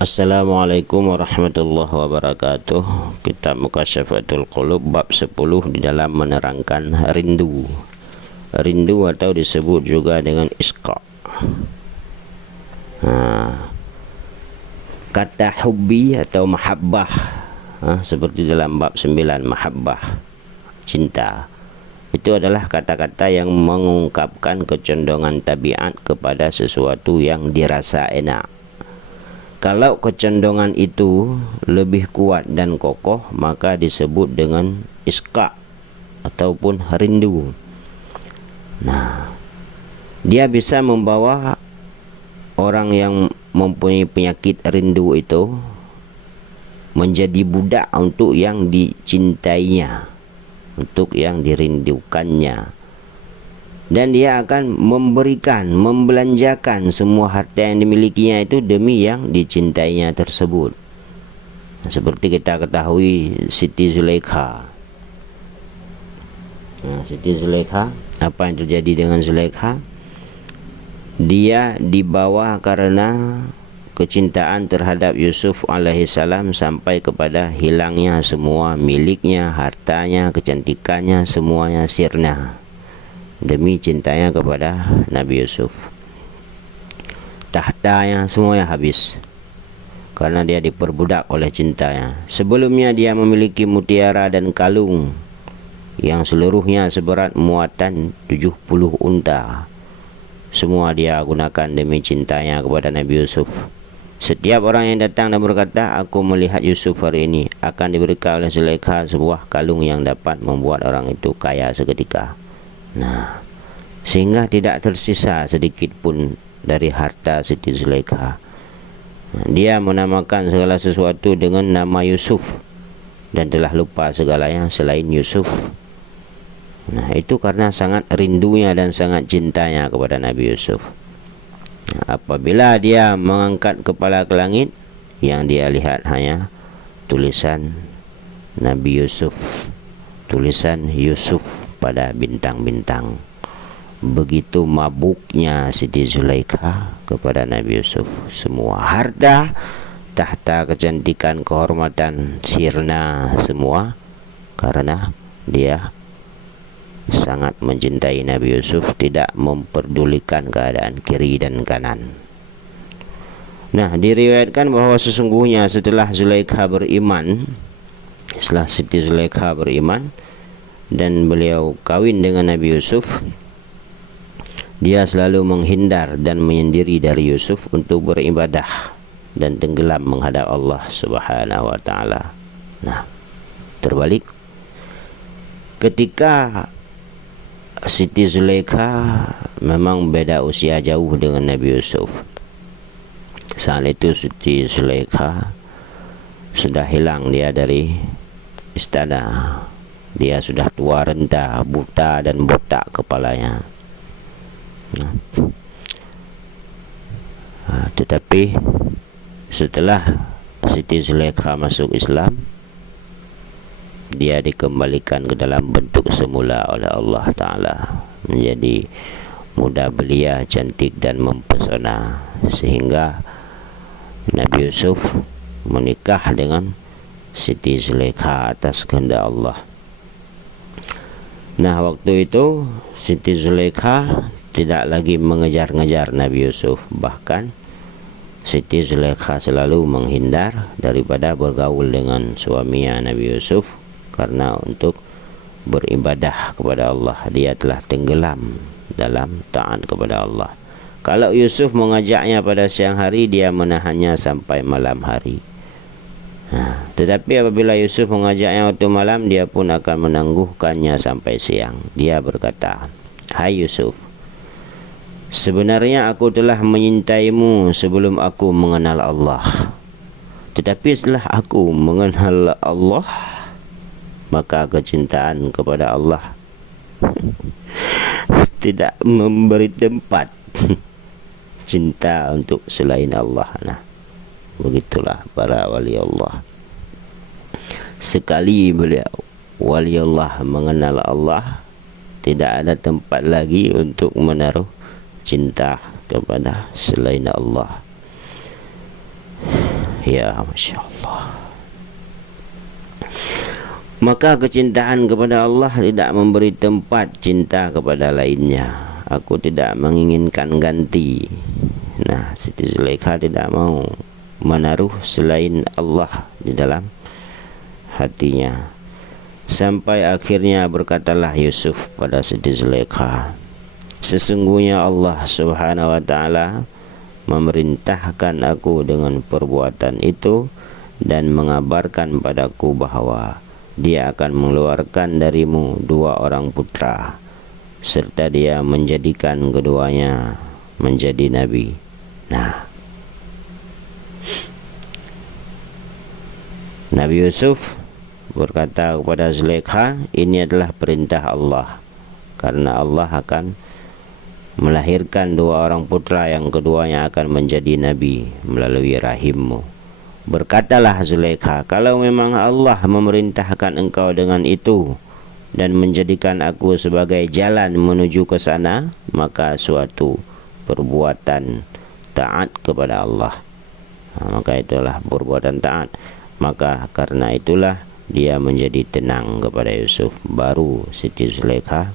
Assalamualaikum warahmatullahi wabarakatuh. Kitab Mukasyafatul Qulub bab 10 di dalam menerangkan rindu. Rindu atau disebut juga dengan isqa. Kata hubbi atau mahabbah, seperti dalam bab 9 mahabbah, cinta. Itu adalah kata-kata yang mengungkapkan kecondongan tabiat kepada sesuatu yang dirasa enak. Kalau kecondongan itu lebih kuat dan kokoh, maka disebut dengan isqa ataupun rindu. Nah, dia bisa membawa orang yang mempunyai penyakit rindu itu menjadi budak untuk yang dicintainya, untuk yang dirindukannya. Dan dia akan membelanjakan semua harta yang dimilikinya itu demi yang dicintainya tersebut. Seperti kita ketahui Siti Zulaikha. Siti Zulaikha, apa yang terjadi dengan Zulaikha? Dia dibawa karena kecintaan terhadap Yusuf alaihissalam sampai kepada hilangnya semua miliknya, hartanya, kecantikannya, semuanya sirna demi cintanya kepada Nabi Yusuf. Tahtanya semuanya habis karena dia diperbudak oleh cintanya. Sebelumnya dia memiliki mutiara dan kalung yang seluruhnya seberat muatan 70 unta. Semua dia gunakan demi cintanya kepada Nabi Yusuf. Setiap orang yang datang dan berkata, "Aku melihat Yusuf hari ini," akan diberikan oleh Zulaikha sebuah kalung yang dapat membuat orang itu kaya seketika. Nah, sehingga tidak tersisa sedikit pun dari harta Siti Zulaikha. Dia menamakan segala sesuatu dengan nama Yusuf dan telah lupa segalanya selain Yusuf. Nah, itu karena sangat rindunya dan sangat cintanya kepada Nabi Yusuf. Nah, apabila dia mengangkat kepala ke langit, yang dia lihat hanya tulisan Nabi Yusuf, tulisan Yusuf pada bintang-bintang. Begitu mabuknya Siti Zulaikha kepada Nabi Yusuf. Semua harta, tahta, kecantikan, kehormatan sirna semua karena dia sangat mencintai Nabi Yusuf, tidak memperdulikan keadaan kiri dan kanan. Nah, diriwayatkan bahwa sesungguhnya setelah Zulaikha beriman, setelah Siti Zulaikha beriman dan beliau kawin dengan Nabi Yusuf, dia selalu menghindar dan menyendiri dari Yusuf untuk beribadah dan tenggelam menghadap Allah Subhanahu wa taala. Nah, terbalik ketika Siti Zulaikha memang beda usia jauh dengan Nabi Yusuf. Saat itu Siti Zulaikha sudah hilang dia dari istana. Dia sudah tua renta, buta dan botak kepalanya. Tetapi setelah Siti Zulaikha masuk Islam, dia dikembalikan ke dalam bentuk semula oleh Allah Ta'ala, menjadi muda belia, cantik dan mempesona, sehingga Nabi Yusuf menikah dengan Siti Zulaikha atas kehendak Allah. Nah, waktu itu Siti Zulaikha tidak lagi mengejar-ngejar Nabi Yusuf. Bahkan Siti Zulaikha selalu menghindar daripada bergaul dengan suaminya Nabi Yusuf, karena untuk beribadah kepada Allah. Dia telah tenggelam dalam taat kepada Allah. Kalau Yusuf mengajaknya pada siang hari, dia menahannya sampai malam hari. Tetapi apabila Yusuf mengajaknya waktu malam, dia pun akan menangguhkannya sampai siang. Dia berkata, "Hai Yusuf, sebenarnya aku telah menyintaimu sebelum aku mengenal Allah. Tetapi setelah aku mengenal Allah, maka kecintaan kepada Allah tidak memberi tempat cinta untuk selain Allah." Nah, begitulah para wali Allah. Sekali beliau wali Allah mengenal Allah, tidak ada tempat lagi untuk menaruh cinta kepada selain Allah. Ya, Masya Allah. Maka kecintaan kepada Allah tidak memberi tempat cinta kepada lainnya. Aku tidak menginginkan ganti. Nah, Siti Zulaikha tidak mau menaruh selain Allah di dalam hatinya. Sampai akhirnya berkatalah Yusuf pada Siti Zulaikha, sesungguhnya Allah Subhanahu wa ta'ala memerintahkan aku dengan perbuatan itu dan mengabarkan padaku bahwa Dia akan mengeluarkan darimu 2 orang putra, serta Dia menjadikan keduanya menjadi nabi. Nah, Nabi Yusuf berkata kepada Zulaikha, ini adalah perintah Allah, karena Allah akan melahirkan 2 orang putra yang keduanya akan menjadi nabi melalui rahimmu. Berkatalah Zulaikha, kalau memang Allah memerintahkan engkau dengan itu dan menjadikan aku sebagai jalan menuju ke sana, maka suatu perbuatan taat kepada Allah. Maka itulah perbuatan taat. Maka karena itulah dia menjadi tenang kepada Yusuf. Baru Siti Zulaikha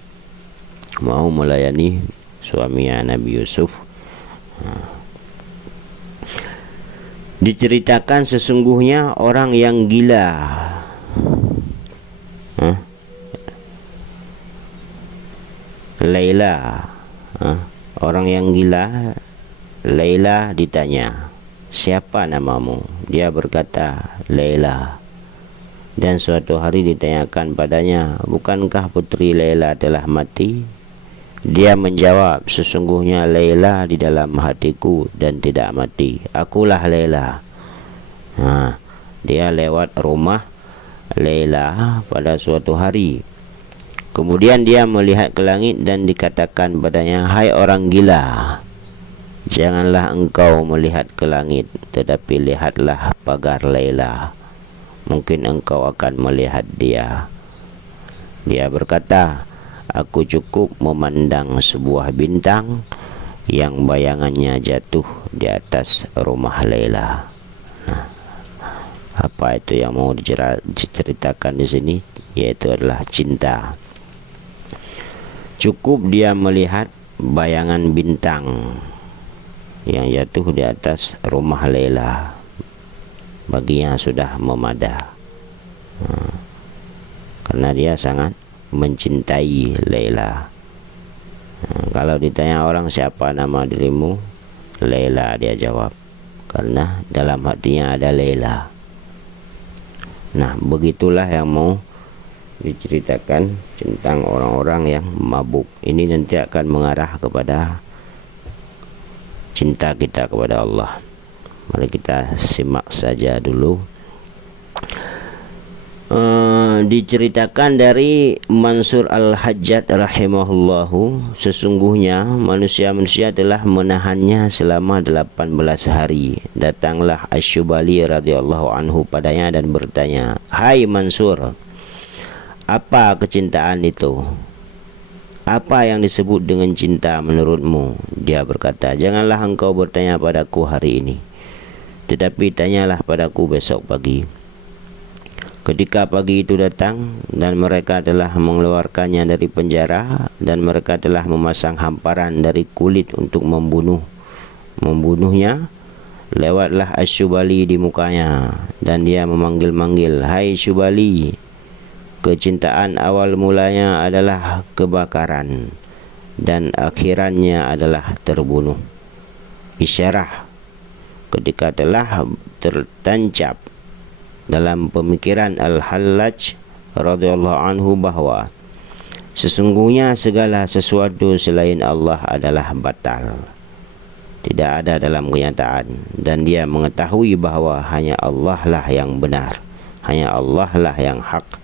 mau melayani suaminya Nabi Yusuf. Diceritakan sesungguhnya orang yang gila Laila, orang yang gila Laila ditanya, siapa namamu? Dia berkata, Laila. Dan suatu hari ditanyakan padanya, bukankah putri Laila telah mati? Dia menjawab, sesungguhnya Laila di dalam hatiku dan tidak mati. Akulah Laila. Nah, dia lewat rumah Laila pada suatu hari. Kemudian dia melihat ke langit dan dikatakan padanya, hai orang gila, janganlah engkau melihat ke langit, tetapi lihatlah pagar Laila. Mungkin engkau akan melihat dia. Dia berkata, aku cukup memandang sebuah bintang yang bayangannya jatuh di atas rumah Laila. Nah, apa itu yang mau diceritakan di sini? Yaitu adalah cinta. Cukup dia melihat bayangan bintang yang jatuh di atas rumah Laila, baginya sudah memada. Karena dia sangat mencintai Laila. Kalau ditanya orang, siapa nama dirimu? Laila, dia jawab, karena dalam hatinya ada Laila. Nah, begitulah yang mau diceritakan tentang orang-orang yang mabuk. Ini nanti akan mengarah kepada cinta kita kepada Allah. Mari kita simak saja dulu. Diceritakan dari Mansur Al-Hajjaj rahimahullahu, sesungguhnya manusia-manusia telah menahannya selama 18 hari. Datanglah Asy-Syubali radhiyallahu anhu padanya dan bertanya, hai Mansur, apa kecintaan itu? Apa yang disebut dengan cinta menurutmu? Dia berkata, janganlah engkau bertanya padaku hari ini, tetapi tanyalah padaku besok pagi. Ketika pagi itu datang dan mereka telah mengeluarkannya dari penjara dan mereka telah memasang hamparan dari kulit untuk membunuhnya, lewatlah Asy-Syubali di mukanya dan dia memanggil-manggil, hai Syubali, kecintaan awal mulanya adalah kebakaran dan akhirannya adalah terbunuh. Isyarah ketika telah tertancap dalam pemikiran Al-Hallaj radhiyallahu anhu bahwa sesungguhnya segala sesuatu selain Allah adalah batal, tidak ada dalam kenyataan, dan dia mengetahui bahwa hanya Allah lah yang benar, hanya Allah lah yang hak.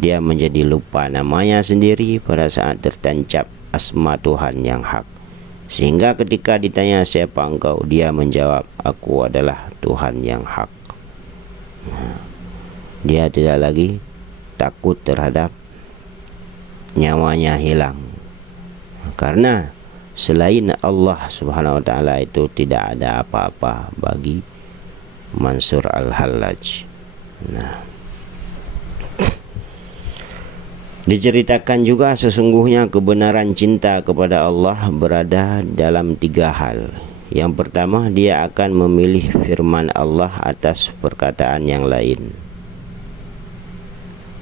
Dia menjadi lupa namanya sendiri pada saat tertancap asma Tuhan yang hak, sehingga ketika ditanya siapa engkau, dia menjawab, aku adalah Tuhan yang hak. Dia tidak lagi takut terhadap nyawanya hilang, karena selain Allah subhanahu wa ta'ala itu tidak ada apa-apa bagi Mansur Al-Hallaj. Nah, diceritakan juga sesungguhnya kebenaran cinta kepada Allah berada dalam 3 hal. Yang pertama, dia akan memilih firman Allah atas perkataan yang lain.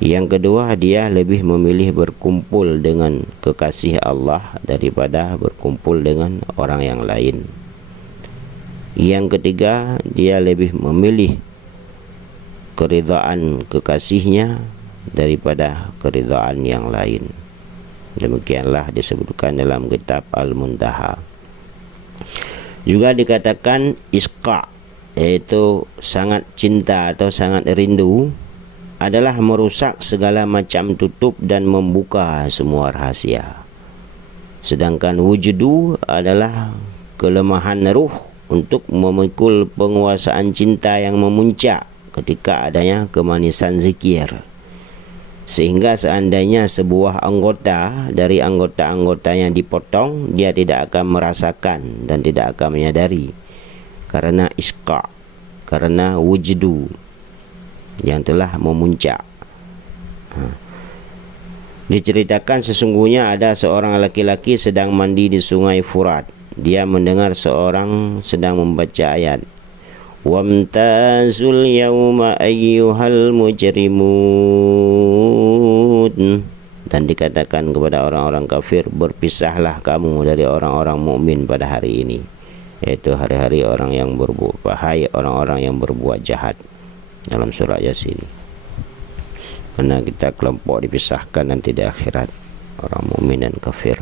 Yang kedua, dia lebih memilih berkumpul dengan kekasih Allah daripada berkumpul dengan orang yang lain. Yang ketiga, dia lebih memilih keridhaan kekasihnya daripada keridhaan yang lain. Demikianlah disebutkan dalam kitab Al-Muntaha. Juga dikatakan isqa, yaitu sangat cinta atau sangat rindu, adalah merusak segala macam tutup dan membuka semua rahasia. Sedangkan wujudu adalah kelemahan ruh untuk memikul penguasaan cinta yang memuncak ketika adanya kemanisan zikir. Sehingga seandainya sebuah anggota dari anggota-anggotanya dipotong, dia tidak akan merasakan dan tidak akan menyadari, karena isqa, karena wujudu yang telah memuncak. Diceritakan sesungguhnya ada seorang laki-laki sedang mandi di sungai Furat. Dia mendengar seorang sedang membaca ayat, "Wamtazul yawma ayyuhal mujrimun." Dan dikatakan kepada orang-orang kafir, berpisahlah kamu dari orang-orang mukmin pada hari ini, yaitu hari-hari orang yang berbuat bahaya, orang-orang yang berbuat jahat, dalam surah Yasin. Karena kita kelompok dipisahkan nanti di akhirat, orang mukmin dan kafir.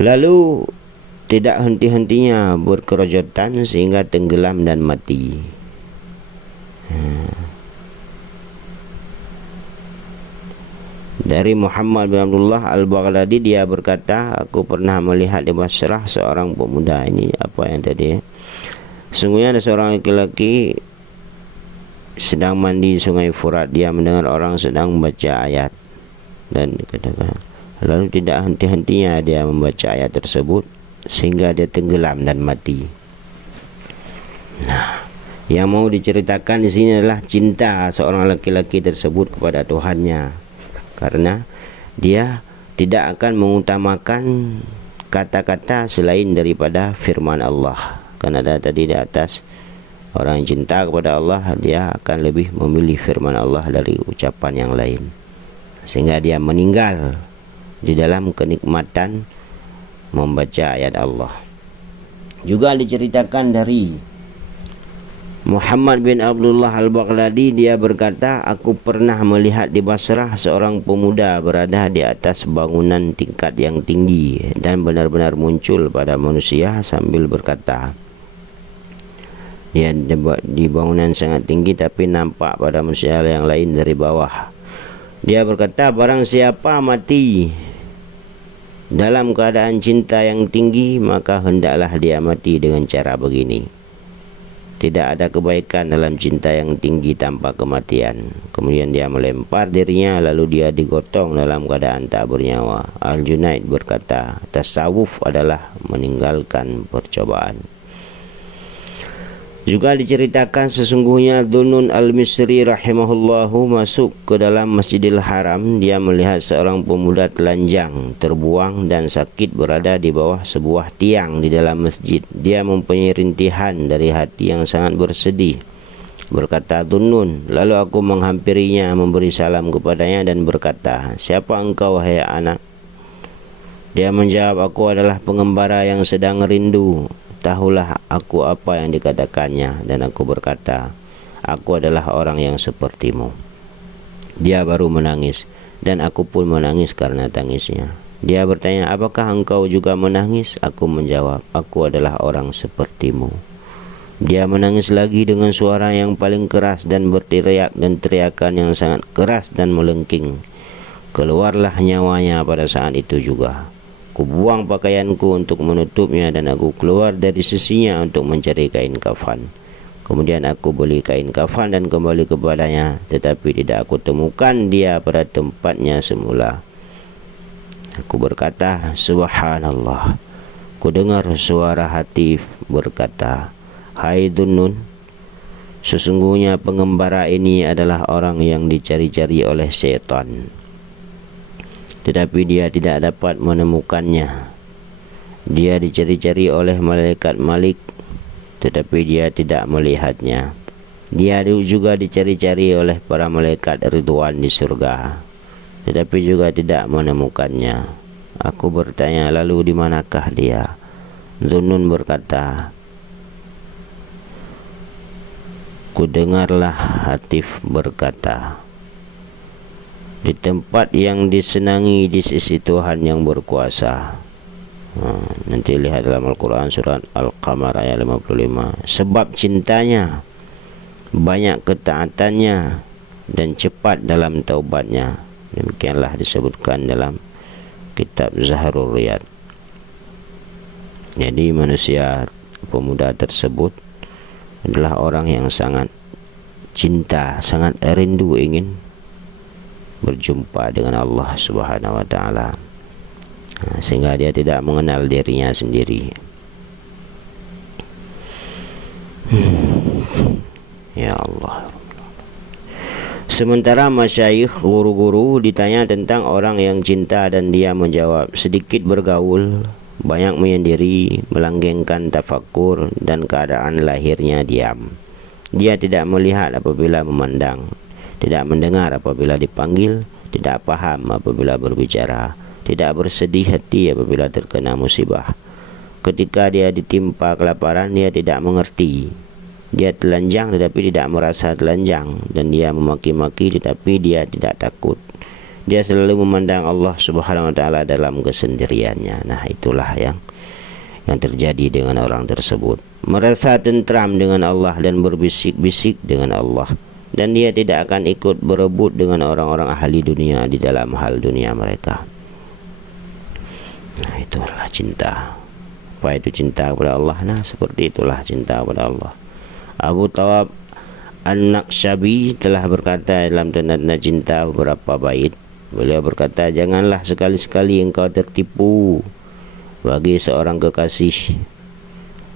Lalu tidak henti-hentinya berkerojotan sehingga tenggelam dan mati. Dari Muhammad bin Abdullah Al-Baghdadi, dia berkata, aku pernah melihat di Basrah seorang pemuda. Ini apa yang tadi ya? Sungguhnya ada seorang laki-laki sedang mandi di sungai Furat. Dia mendengar orang sedang membaca ayat, dan dikatakan, lalu tidak henti-hentinya dia membaca ayat tersebut sehingga dia tenggelam dan mati. Nah, yang mau diceritakan di sini adalah cinta seorang laki-laki tersebut kepada Tuhannya, karena dia tidak akan mengutamakan kata-kata selain daripada firman Allah. Karena ada tadi di atas, orang yang cinta kepada Allah, dia akan lebih memilih firman Allah dari ucapan yang lain, sehingga dia meninggal di dalam kenikmatan membaca ayat Allah. Juga diceritakan dari Muhammad bin Abdullah Al-Baghdadi, dia berkata, aku pernah melihat di Basrah seorang pemuda berada di atas bangunan tingkat yang tinggi dan benar-benar muncul pada manusia sambil berkata, dia di bangunan sangat tinggi tapi nampak pada manusia yang lain dari bawah. Dia berkata, barang siapa mati dalam keadaan cinta yang tinggi, maka hendaklah dia mati dengan cara begini. Tidak ada kebaikan dalam cinta yang tinggi tanpa kematian. Kemudian dia melempar dirinya, lalu dia digotong dalam keadaan tak bernyawa. Al-Junaid berkata, tasawuf adalah meninggalkan percobaan. Juga diceritakan sesungguhnya Dhunnun Al-Misri rahimahullahu masuk ke dalam Masjidil Haram. Dia melihat seorang pemuda telanjang, terbuang dan sakit berada di bawah sebuah tiang di dalam masjid. Dia mempunyai rintihan dari hati yang sangat bersedih. Berkata Dhunnun, lalu aku menghampirinya, memberi salam kepadanya dan berkata, siapa engkau wahai anak? Dia menjawab, aku adalah pengembara yang sedang rindu. Tahulah aku apa yang dikatakannya. Dan aku berkata, aku adalah orang yang sepertimu. Dia baru menangis, dan aku pun menangis karena tangisnya. Dia bertanya, apakah engkau juga menangis? Aku menjawab, aku adalah orang sepertimu. Dia menangis lagi dengan suara yang paling keras dan berteriak, dan teriakan yang sangat keras dan melengking. Keluarlah nyawanya pada saat itu juga. Kubuang pakaianku untuk menutupnya, dan aku keluar dari sisinya untuk mencari kain kafan. Kemudian aku beli kain kafan dan kembali kepadanya, tetapi tidak aku temukan dia pada tempatnya semula. Aku berkata, subhanallah. Ku dengar suara hati berkata, hai Dhunnun, Sesungguhnya pengembara ini adalah orang yang dicari-cari oleh syaitan, tetapi dia tidak dapat menemukannya. Dia dicari-cari oleh malaikat Malik, tetapi dia tidak melihatnya. Dia juga dicari-cari oleh para malaikat Ridwan di surga, tetapi juga tidak menemukannya. Aku bertanya, lalu di manakah dia? Dhunnun berkata, kudengarlah Hatif berkata, di tempat yang disenangi di sisi Tuhan yang berkuasa. Nanti lihat dalam Al-Quran surat Al-Qamar ayat 55. Sebab cintanya, banyak ketaatannya, dan cepat dalam taubatnya. Demikianlah disebutkan dalam kitab Zahrul Riyad. Jadi manusia pemuda tersebut adalah orang yang sangat cinta, sangat rindu ingin berjumpa dengan Allah Subhanahu wa taala, sehingga dia tidak mengenal dirinya sendiri. Ya Allah. Sementara masyayikh, guru-guru, ditanya tentang orang yang cinta dan dia menjawab, sedikit bergaul, banyak menyendiri, melanggengkan tafakur, dan keadaan lahirnya diam. Dia tidak melihat apabila memandang, tidak mendengar apabila dipanggil, tidak paham apabila berbicara, tidak bersedih hati apabila terkena musibah. Ketika dia ditimpa kelaparan, dia tidak mengerti. Dia telanjang tetapi tidak merasa telanjang, dan dia memaki-maki tetapi dia tidak takut. Dia selalu memandang Allah Subhanahu wa taala dalam kesendiriannya. Nah, itulah yang terjadi dengan orang tersebut. Merasa tentram dengan Allah dan berbisik-bisik dengan Allah, dan dia tidak akan ikut berebut dengan orang-orang ahli dunia di dalam hal dunia mereka. Nah, itulah cinta. Apa itu cinta kepada Allah? Nah, seperti itulah cinta kepada Allah. Abu Tawab An-Naqshabi telah berkata dalam tanda-tanda cinta beberapa bait. Beliau berkata, janganlah sekali-sekali engkau tertipu bagi seorang kekasih.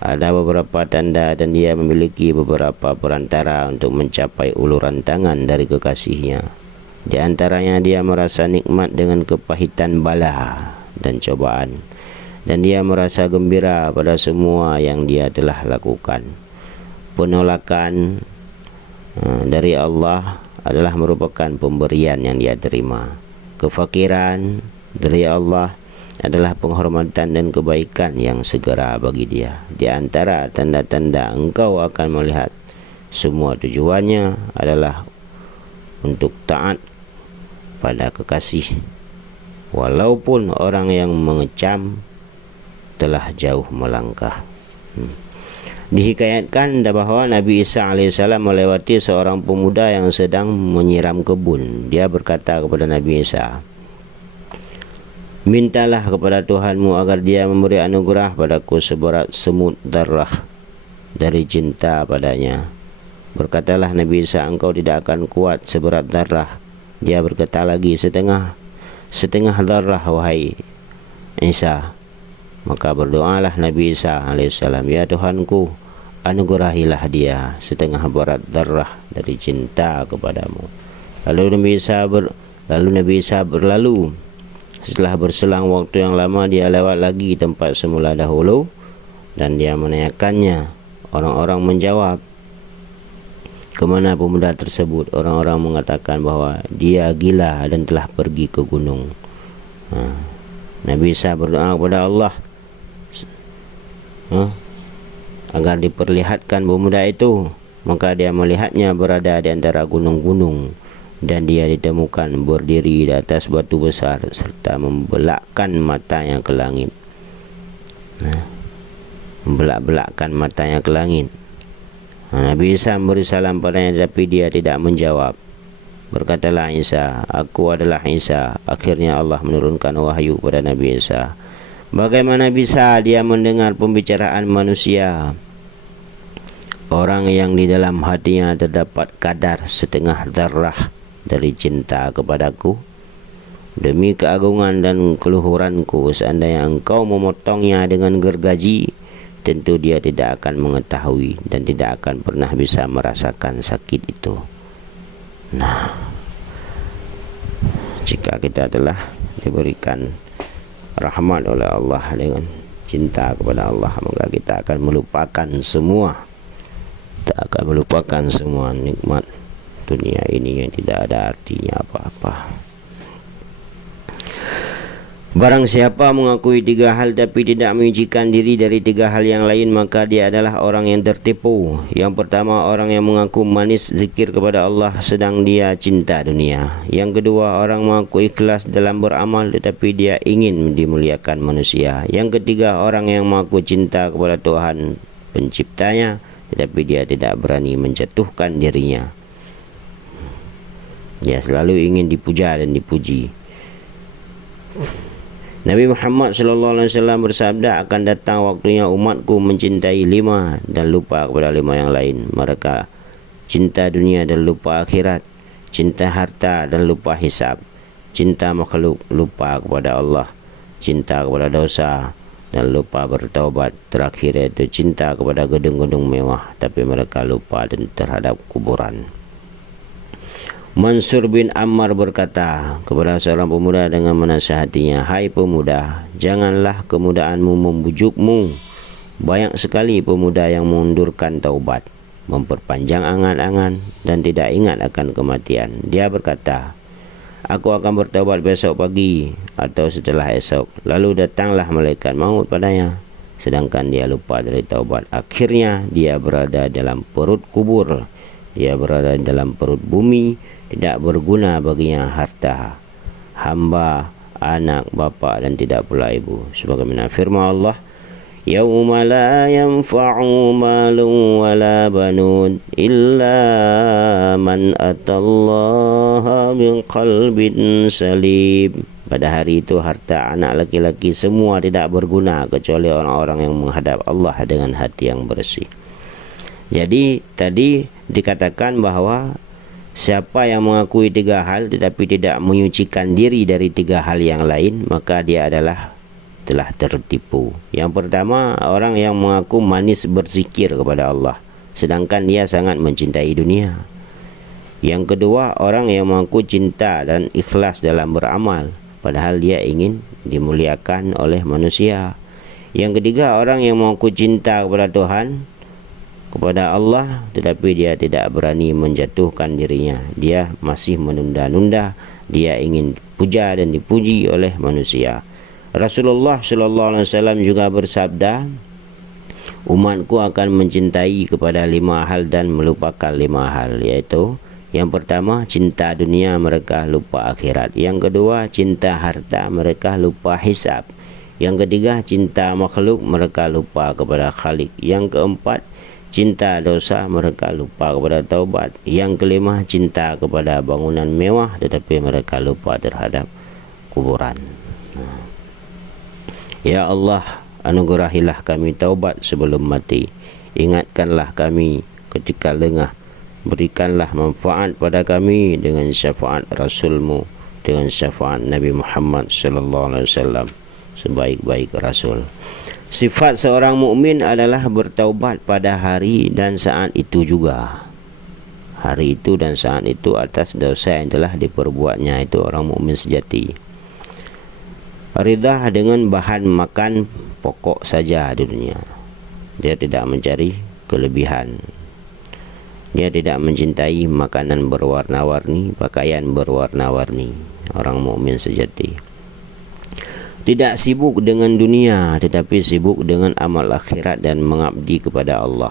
Ada beberapa tanda dan dia memiliki beberapa perantara untuk mencapai uluran tangan dari kekasihnya. Di antaranya dia merasa nikmat dengan kepahitan bala dan cobaan, dan dia merasa gembira pada semua yang dia telah lakukan. Penolakan dari Allah adalah merupakan pemberian yang dia terima. Kefakiran dari Allah adalah penghormatan dan kebaikan yang segera bagi dia. Di antara tanda-tanda engkau akan melihat semua tujuannya adalah untuk taat pada kekasih, walaupun orang yang mengecam telah jauh melangkah. Dihikayatkan bahwa Nabi Isa alaihissalam melewati seorang pemuda yang sedang menyiram kebun. Dia berkata kepada Nabi Isa, mintalah kepada Tuhanmu agar dia memberi anugerah padaku seberat semut darah dari cinta padanya. Berkatalah Nabi Isa, engkau tidak akan kuat seberat darah. Dia berkata lagi, setengah darah wahai Isa. Maka berdoalah Nabi Isa alaihissalam, ya Tuhanku, anugerahilah dia setengah berat darah dari cinta kepadamu. Lalu Nabi Isa berlalu. Setelah berselang waktu yang lama, dia lewat lagi tempat semula dahulu, dan dia menanyakannya. Orang-orang menjawab, kemana pemuda tersebut? Orang-orang mengatakan bahwa dia gila dan telah pergi ke gunung. Nabi Isa berdoa kepada Allah agar diperlihatkan pemuda itu. Maka dia melihatnya berada di antara gunung-gunung, dan dia ditemukan berdiri di atas batu besar serta membelakkan matanya ke langit. Membelak-belakkan matanya ke langit. Nabi Isa memberi salam padanya, tetapi dia tidak menjawab. Berkatalah Isa, aku adalah Isa. Akhirnya Allah menurunkan wahyu pada Nabi Isa. Bagaimana bisa dia mendengar pembicaraan manusia, orang yang di dalam hatinya terdapat kadar setengah darah dari cinta kepadaku? Demi keagungan dan keluhuranku, seandainya engkau memotongnya dengan gergaji, tentu dia tidak akan mengetahui dan tidak akan pernah bisa merasakan sakit itu. Nah, jika kita telah diberikan rahmat oleh Allah dengan cinta kepada Allah, maka kita akan melupakan semua. Kita akan melupakan semua nikmat dunia ini yang tidak ada artinya apa-apa. Barang siapa mengakui 3 hal tapi tidak menyucikan diri dari 3 hal yang lain, maka dia adalah orang yang tertipu. Yang pertama, orang yang mengaku manis zikir kepada Allah sedang dia cinta dunia. Yang kedua, orang mengaku ikhlas dalam beramal tetapi dia ingin dimuliakan manusia. Yang ketiga, orang yang mengaku cinta kepada Tuhan penciptanya tetapi dia tidak berani menjatuhkan dirinya. Dia selalu ingin dipuja dan dipuji. Nabi Muhammad SAW bersabda, akan datang waktunya umatku mencintai 5 dan lupa kepada 5 yang lain. Mereka cinta dunia dan lupa akhirat, cinta harta dan lupa hisab, cinta makhluk lupa kepada Allah, cinta kepada dosa dan lupa bertaubat. Terakhir yaitu cinta kepada gedung-gedung mewah tapi mereka lupa dan terhadap kuburan. Mansur bin Ammar berkata kepada seorang pemuda dengan menasihatinya, hai pemuda, janganlah kemudaanmu membujukmu. Banyak sekali pemuda yang mengundurkan taubat, memperpanjang angan-angan dan tidak ingat akan kematian. Dia berkata, aku akan bertaubat besok pagi atau setelah esok. Lalu datanglah malaikat maut padanya, sedangkan dia lupa dari taubat. Akhirnya dia berada dalam perut kubur, dia berada dalam perut bumi. Tidak berguna baginya harta, hamba, anak, bapa dan tidak pula ibu. Sebagaimana firman Allah, yauma la yanfa'u malun wala banun illa man atallaha biqalbin salim. Pada hari itu harta, anak laki-laki semua tidak berguna kecuali orang-orang yang menghadap Allah dengan hati yang bersih. Jadi tadi dikatakan bahwa siapa yang mengakui 3 hal tetapi tidak menyucikan diri dari 3 hal yang lain, maka dia adalah telah tertipu. Yang pertama, orang yang mengaku manis berzikir kepada Allah sedangkan dia sangat mencintai dunia. Yang kedua, orang yang mengaku cinta dan ikhlas dalam beramal padahal dia ingin dimuliakan oleh manusia. Yang ketiga, orang yang mengaku cinta kepada Tuhan, kepada Allah, tetapi dia tidak berani menjatuhkan dirinya. Dia masih menunda-nunda, dia ingin puja dan dipuji oleh manusia. Rasulullah SAW juga bersabda, umatku akan mencintai kepada 5 hal dan melupakan 5 hal, yaitu yang pertama, cinta dunia, mereka lupa akhirat. Yang kedua, cinta harta, mereka lupa hisab. Yang ketiga, cinta makhluk, mereka lupa kepada Khalik. Yang keempat, cinta dosa, mereka lupa kepada taubat. Yang kelima, cinta kepada bangunan mewah tetapi mereka lupa terhadap kuburan. Ya Allah, anugerahilah kami taubat sebelum mati. Ingatkanlah kami ketika lengah. Berikanlah manfaat pada kami dengan syafaat Rasul-Mu, dengan syafaat Nabi Muhammad SAW, sebaik-baik Rasul. Sifat seorang mukmin adalah bertaubat pada hari dan saat itu juga. Hari itu dan saat itu atas dosa yang telah diperbuatnya, itu orang mukmin sejati. Ridha dengan bahan makan pokok saja di dunia. Dia tidak mencari kelebihan. Dia tidak mencintai makanan berwarna-warni, pakaian berwarna-warni. Orang mukmin sejati. Tidak sibuk dengan dunia tetapi sibuk dengan amal akhirat dan mengabdi kepada Allah.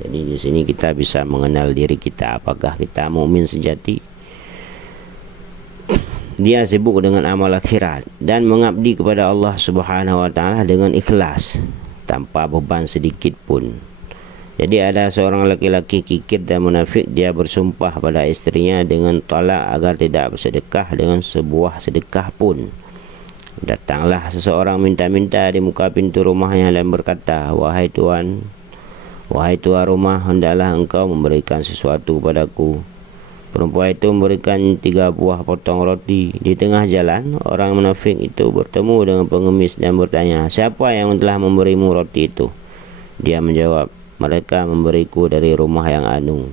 Jadi di sini kita bisa mengenal diri kita, apakah kita mukmin sejati. Dia sibuk dengan amal akhirat dan mengabdi kepada Allah Subhanahu wa taala dengan ikhlas tanpa beban sedikit pun. Jadi ada seorang laki-laki kikir dan munafik, dia bersumpah pada istrinya dengan talak agar tidak bersedekah dengan sebuah sedekah pun. Datanglah seseorang minta-minta di muka pintu rumahnya dan berkata, wahai tuan rumah, hendaklah engkau memberikan sesuatu padaku. Perempuan itu memberikan 3 buah potong roti. Di tengah jalan, orang munafik itu bertemu dengan pengemis dan bertanya, "Siapa yang telah memberimu roti itu?" Dia menjawab, "Mereka memberiku dari rumah yang anu."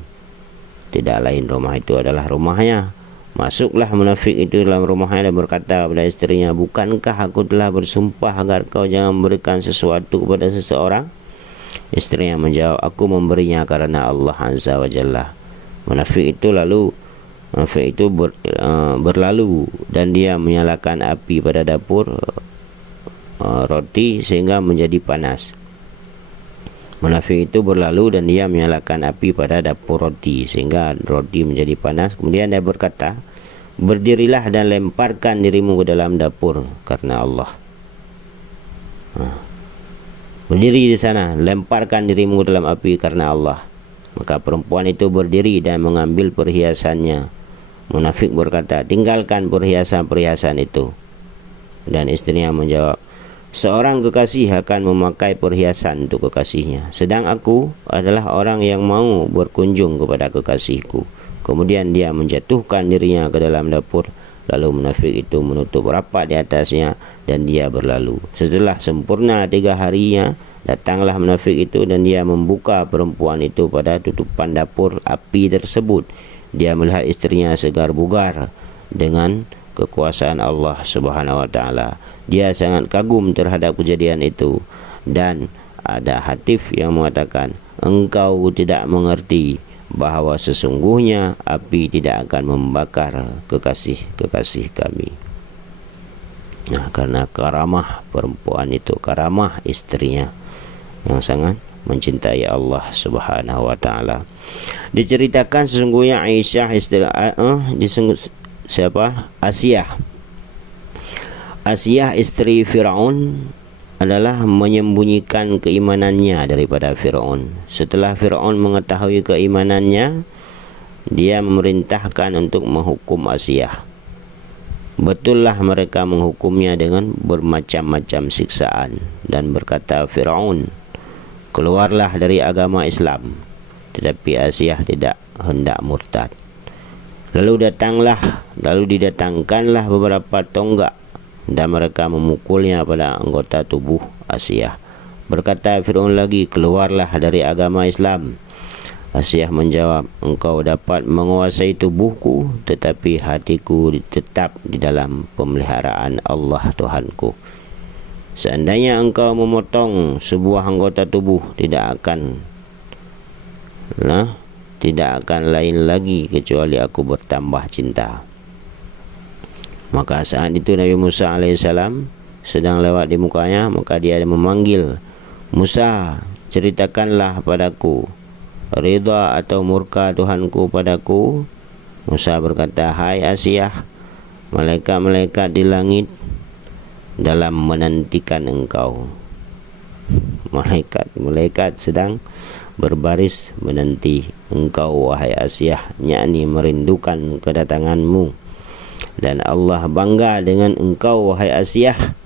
Tidak lain, rumah itu adalah rumahnya. Masuklah munafik itu dalam rumahnya dan berkata kepada istrinya, "Bukankah aku telah bersumpah agar kau jangan memberikan sesuatu kepada seseorang?" Istrinya menjawab, "Aku memberinya karena Allah Azza wa Jalla." Munafik itu berlalu dan dia menyalakan api pada dapur roti sehingga menjadi panas. Munafik itu berlalu dan dia menyalakan api pada dapur roti sehingga roti menjadi panas. Kemudian dia berkata, "Berdirilah dan lemparkan dirimu ke dalam dapur karena Allah." Berdiri di sana, lemparkan dirimu ke dalam api karena Allah. Maka perempuan itu berdiri dan mengambil perhiasannya. Munafik berkata, "Tinggalkan perhiasan-perhiasan itu." Dan istrinya menjawab, "Seorang kekasih akan memakai perhiasan untuk kekasihnya, sedang aku adalah orang yang mau berkunjung kepada kekasihku." Kemudian dia menjatuhkan dirinya ke dalam dapur. Lalu munafik itu menutup rapat di atasnya dan dia berlalu. Setelah sempurna 3 harinya, datanglah munafik itu dan dia membuka perempuan itu pada tutupan dapur api tersebut. Dia melihat istrinya segar bugar dengan kekuasaan Allah Subhanahu wa taala. Dia sangat kagum terhadap kejadian itu. Dan ada hatif yang mengatakan, "Engkau tidak mengerti bahawa sesungguhnya api tidak akan membakar kekasih-kekasih kami." Nah, karena karamah perempuan itu, karamah istrinya yang sangat mencintai Allah Subhanahu wa taala. Diceritakan sesungguhnya Aisyah Asiyah istri Firaun adalah menyembunyikan keimanannya daripada Firaun. Setelah Firaun mengetahui keimanannya, dia memerintahkan untuk menghukum Asiyah. Betullah mereka menghukumnya dengan bermacam-macam siksaan. Dan berkata Firaun, "Keluarlah dari agama Islam." Tetapi Asiyah tidak hendak murtad. Lalu didatangkanlah beberapa tonggak dan mereka memukulnya pada anggota tubuh Asiyah. Berkata Firaun lagi, "Keluarlah dari agama Islam." Asiyah menjawab, "Engkau dapat menguasai tubuhku, tetapi hatiku tetap di dalam pemeliharaan Allah Tuhanku. Seandainya engkau memotong sebuah anggota tubuh, tidak akan lain lagi kecuali aku bertambah cinta." Maka saat itu Nabi Musa alaihissalam sedang lewat di mukanya, maka dia memanggil, "Musa, ceritakanlah padaku, ridha atau murka Tuhanku padaku?" Musa berkata, "Hai Asiyah, malaikat-malaikat di langit dalam menantikan engkau." Malaikat sedang berbaris menanti engkau, wahai Asiyah, yakni merindukan kedatanganmu. Dan Allah bangga dengan engkau, wahai Asiyah,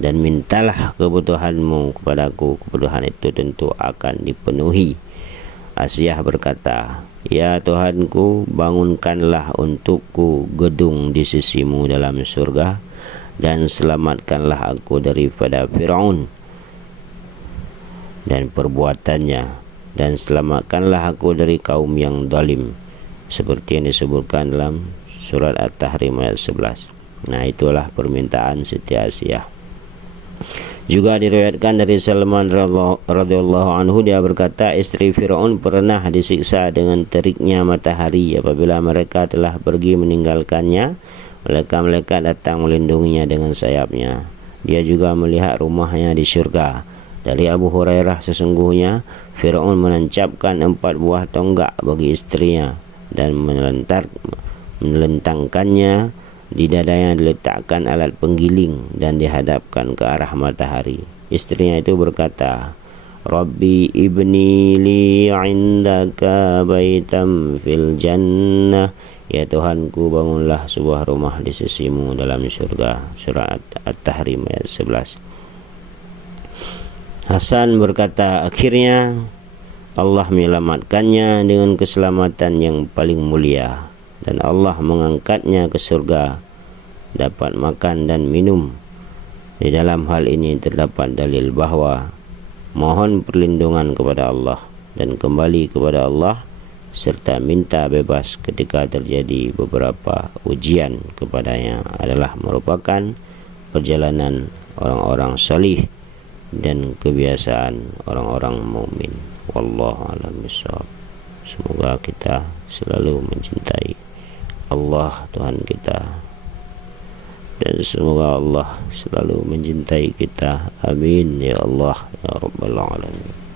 dan mintalah kebutuhanmu kepadaku, kebutuhan itu tentu akan dipenuhi. Asiyah berkata, "Ya Tuhanku, bangunkanlah untukku gedung di sisimu dalam surga, dan selamatkanlah aku daripada Firaun dan perbuatannya, dan selamatkanlah aku dari kaum yang zalim." Seperti yang disebutkan dalam surat At-Tahrim ayat 11. Nah, itulah permintaan Siti Asiyah. Juga diriwayatkan dari Salman radhiyallahu anhu, dia berkata, istri Firaun pernah disiksa dengan teriknya matahari. Apabila mereka telah pergi meninggalkannya, malaikat datang melindunginya dengan sayapnya. Dia juga melihat rumahnya di syurga. Dari Abu Hurairah, sesungguhnya Firaun menancapkan 4 buah tonggak bagi istrinya dan melentangkannya di dadanya, diletakkan alat penggiling dan dihadapkan ke arah matahari. Istrinya itu berkata, "Rabbi ibni li 'indaka baitam fil jannah." Ya Tuhanku, bangunlah sebuah rumah di sisimu dalam surga. Surat At-Tahrim ayat 11. Hasan berkata, akhirnya Allah menyelamatkannya dengan keselamatan yang paling mulia. dan Allah mengangkatnya ke surga, dapat makan dan minum. Di dalam hal ini terdapat dalil bahwa mohon perlindungan kepada Allah dan kembali kepada Allah serta minta bebas ketika terjadi beberapa ujian kepadanya adalah merupakan perjalanan orang-orang salih dan kebiasaan orang-orang mukmin. Wallahu a'lam bishawab. Semoga kita selalu mencintai Allah Tuhan kita, dan semoga Allah selalu mencintai kita. Amin ya Allah ya Rabbal Alamin.